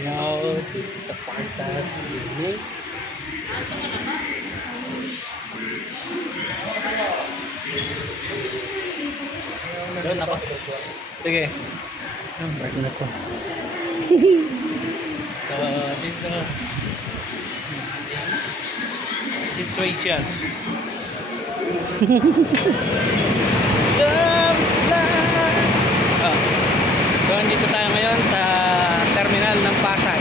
Now, this is a fantastic evening. Doon ako. Sige. Park na to. Dito. Situation. Oh. So, dito tayo ngayon sa terminal ng Pasay.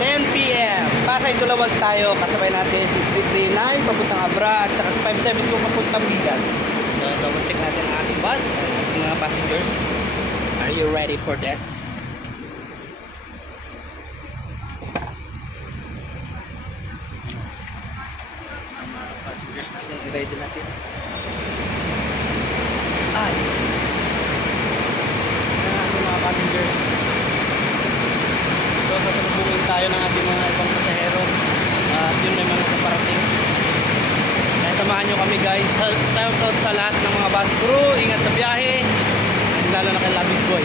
Yan. PM. Pasay Tulawag tayo. Kasabay natin si 339 papuntang Abra at saka si 572 papuntang Bigan. So, double check natin ang ating bus at ating mga passengers. Are you ready for this? Ang mga passengers natin, i-ready natin. Ay! Ang ating mga passengers. So, sasalubungin tayo ng ating mga ibang pasahero at yun may mga kaparating. Kaya samahan nyo kami guys. Shout out sa lahat ng mga bus crew. Ingat sa biyahe. And lalo na kay Labig Boy.